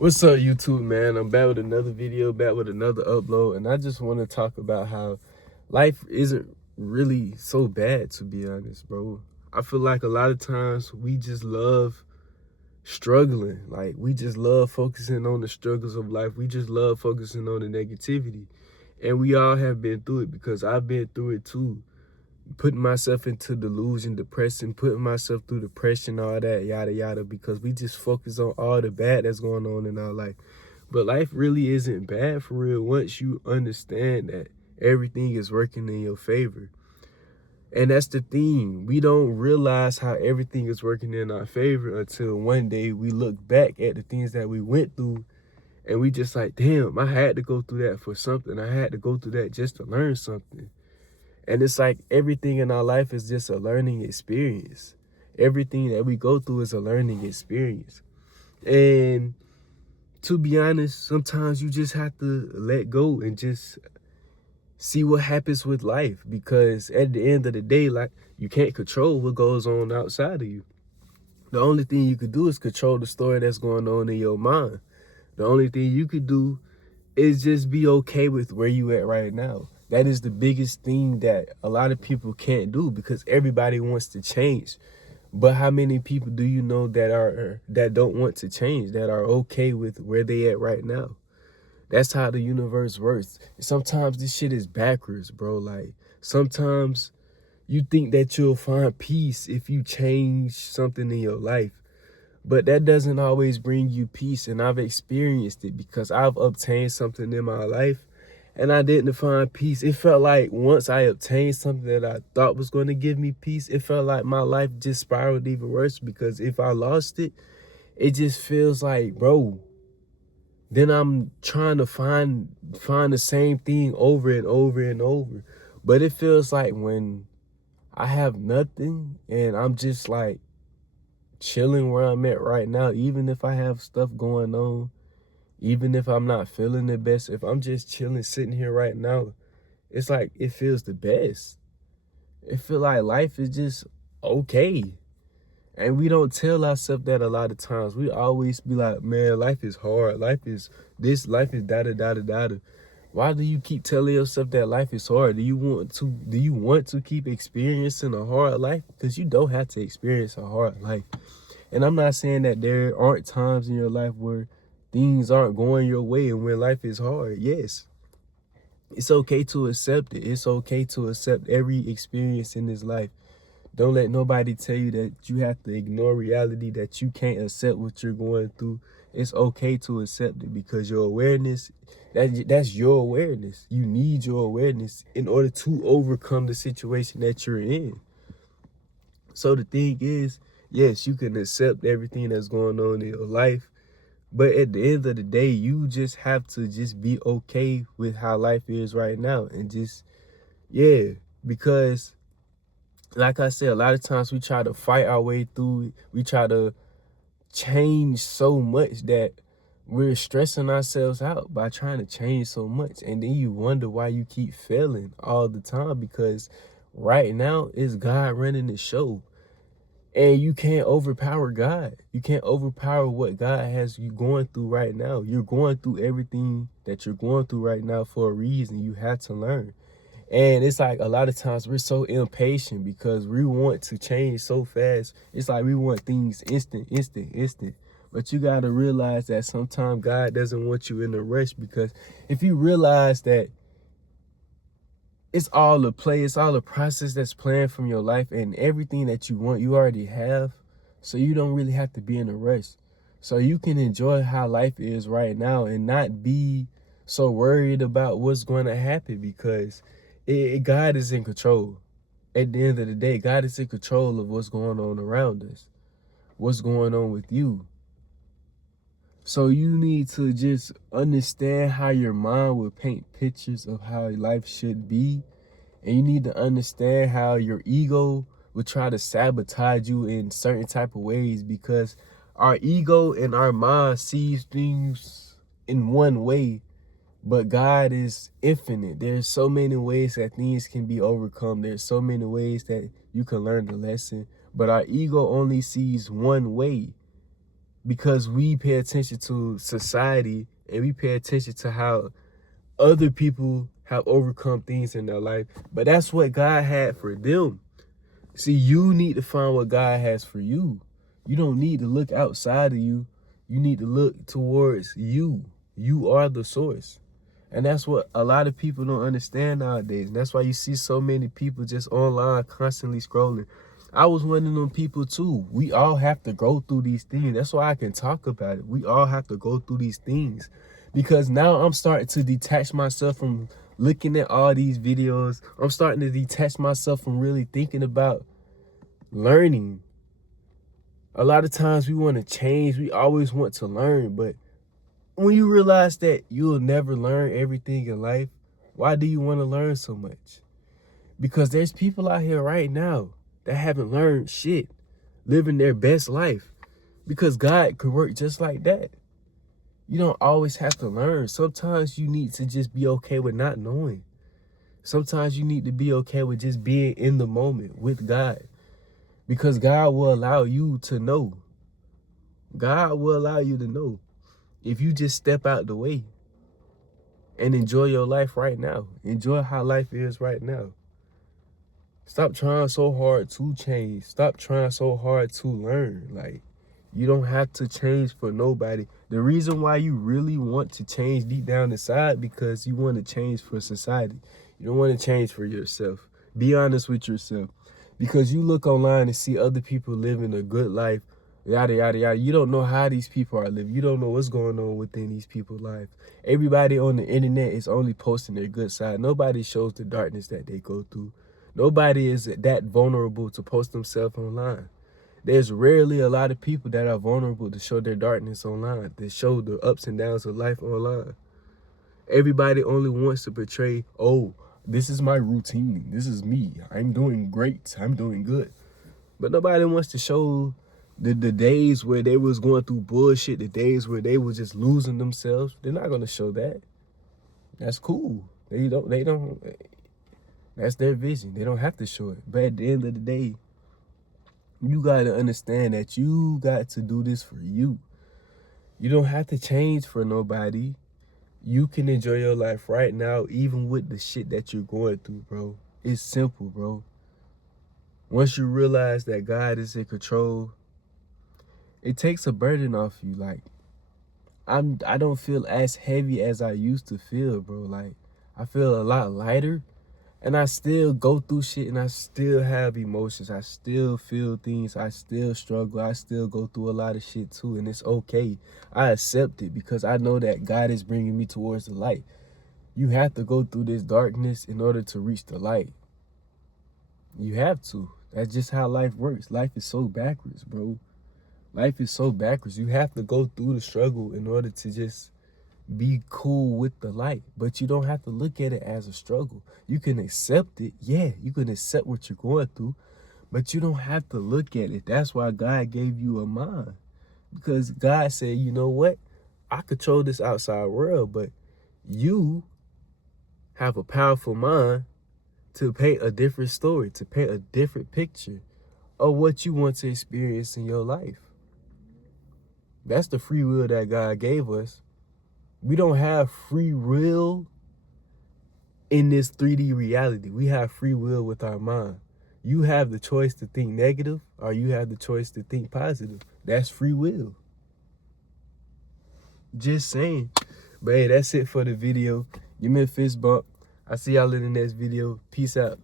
What's up, YouTube, man? I'm back with another video, back with another upload, and I just want to talk about how life isn't really so bad, to be honest, bro. I feel like a lot of times we just love struggling. Like, we just love focusing on the struggles of life. We just love focusing on the negativity. And we all have been through it because I've been through it too. Putting myself into delusion, depression, putting myself through depression, all that, yada, yada, because we just focus on all the bad that's going on in our life. But life really isn't bad for real once you understand that everything is working in your favor. And that's the thing. We don't realize how everything is working in our favor until one day we look back at the things that we went through and we just like, damn, I had to go through that for something. I had to go through that just to learn something. And it's like everything in our life is just a learning experience. Everything that we go through is a learning experience. And to be honest, sometimes you just have to let go and just see what happens with life, because at the end of the day, like, you can't control what goes on outside of you. The only thing you could do is control the story that's going on in your mind. The only thing you could do is just be okay with where you at right now. That is the biggest thing that a lot of people can't do, because everybody wants to change. But how many people do you know that don't want to change, that are okay with where they at right now? That's how the universe works. Sometimes this shit is backwards, bro. Like, sometimes you think that you'll find peace if you change something in your life. But that doesn't always bring you peace. And I've experienced it because I've obtained something in my life and I didn't find peace. It felt like once I obtained something that I thought was going to give me peace, it felt like my life just spiraled even worse, because if I lost it, it just feels like, bro, then I'm trying to find the same thing over and over and over. But it feels like when I have nothing and I'm just like chilling where I'm at right now, even if I have stuff going on, even if I'm not feeling the best, if I'm just chilling, sitting here right now, it's like it feels the best. It feel like life is just okay. And we don't tell ourselves that a lot of times. We always be like, man, life is hard. Life is this, life is da da da da da. Why do you keep telling yourself that life is hard? Do you want to keep experiencing a hard life? Because you don't have to experience a hard life. And I'm not saying that there aren't times in your life where things aren't going your way and when life is hard. Yes, it's okay to accept it. It's okay to accept every experience in this life. Don't let nobody tell you that you have to ignore reality, that you can't accept what you're going through. It's okay to accept it, because your awareness, that's your awareness. You need your awareness in order to overcome the situation that you're in. So the thing is, yes, you can accept everything that's going on in your life, but at the end of the day, you just have to just be okay with how life is right now. And just, yeah, because like I said, a lot of times we try to fight our way through it. We try to change so much that we're stressing ourselves out by trying to change so much. And then you wonder why you keep failing all the time, because right now it's God running the show. And you can't overpower God. You can't overpower what God has you going through right now. You're going through everything that you're going through right now for a reason. You have to learn. And it's like a lot of times we're so impatient because we want to change so fast. It's like we want things instant, instant, instant. But you got to realize that sometimes God doesn't want you in a rush, because if you realize that it's all a play, it's all a process that's planned from your life, and everything that you want, you already have. So you don't really have to be in a rush. So you can enjoy how life is right now and not be so worried about what's going to happen, because God is in control. At the end of the day, God is in control of what's going on around us, what's going on with you. So you need to just understand how your mind will paint pictures of how life should be. And you need to understand how your ego will try to sabotage you in certain type of ways, because our ego and our mind sees things in one way, but God is infinite. There's so many ways that things can be overcome. There's so many ways that you can learn the lesson, but our ego only sees one way. because we pay attention to society and we pay attention to how other people have overcome things in their life. But that's what God had for them. See, you need to find what God has for you. You don't need to look outside of you. You need to look towards you. You are the source. And that's what a lot of people don't understand nowadays. And that's why you see so many people just online constantly scrolling. I was one of them people too. We all have to go through these things. That's why I can talk about it. We all have to go through these things. Because now I'm starting to detach myself from looking at all these videos. I'm starting to detach myself from really thinking about learning. A lot of times we want to change. We always want to learn. But when you realize that you'll never learn everything in life, why do you want to learn so much? Because there's people out here right now that haven't learned shit, living their best life. Because God could work just like that. You don't always have to learn. Sometimes you need to just be okay with not knowing. Sometimes you need to be okay with just being in the moment with God. Because God will allow you to know. God will allow you to know. If you just step out the way and enjoy your life right now. Enjoy how life is right now. Stop trying so hard to change. Stop trying so hard to learn. Like, you don't have to change for nobody. The reason why you really want to change deep down inside, because you want to change for society. You don't want to change for yourself. Be honest with yourself. Because you look online and see other people living a good life, yada, yada, yada. You don't know how these people are living. You don't know what's going on within these people's lives. Everybody on the internet is only posting their good side. Nobody shows the darkness that they go through. Nobody is that vulnerable to post themselves online. There's rarely a lot of people that are vulnerable to show their darkness online, to show the ups and downs of life online. Everybody only wants to portray, oh, this is my routine. This is me. I'm doing great. I'm doing good. But nobody wants to show the days where they was going through bullshit, the days where they was just losing themselves. They're not going to show that. That's cool. They don't, that's their vision. They don't have to show it. But at the end of the day, you got to understand that you got to do this for you. You don't have to change for nobody. You can enjoy your life right now, even with the shit that you're going through, bro. It's simple, bro. Once you realize that God is in control, it takes a burden off you. Like, I don't feel as heavy as I used to feel, bro. Like, I feel a lot lighter. And I still go through shit and I still have emotions. I still feel things. I still struggle. I still go through a lot of shit too. And it's okay. I accept it because I know that God is bringing me towards the light. You have to go through this darkness in order to reach the light. You have to. That's just how life works. Life is so backwards, bro. Life is so backwards. You have to go through the struggle in order to just be cool with the light. But you don't have to look at it as a struggle. You can accept it. Yeah, you can accept what you're going through, but you don't have to look at it. That's why God gave you a mind. Because God said, you know what? I control this outside world, but you have a powerful mind to paint a different story, to paint a different picture of what you want to experience in your life. That's the free will that God gave us. We don't have free will in this 3D reality. We have free will with our mind. You have the choice to think negative or you have the choice to think positive. That's free will. Just saying. But hey, that's it for the video. Give me a fist bump. I'll see y'all in the next video. Peace out.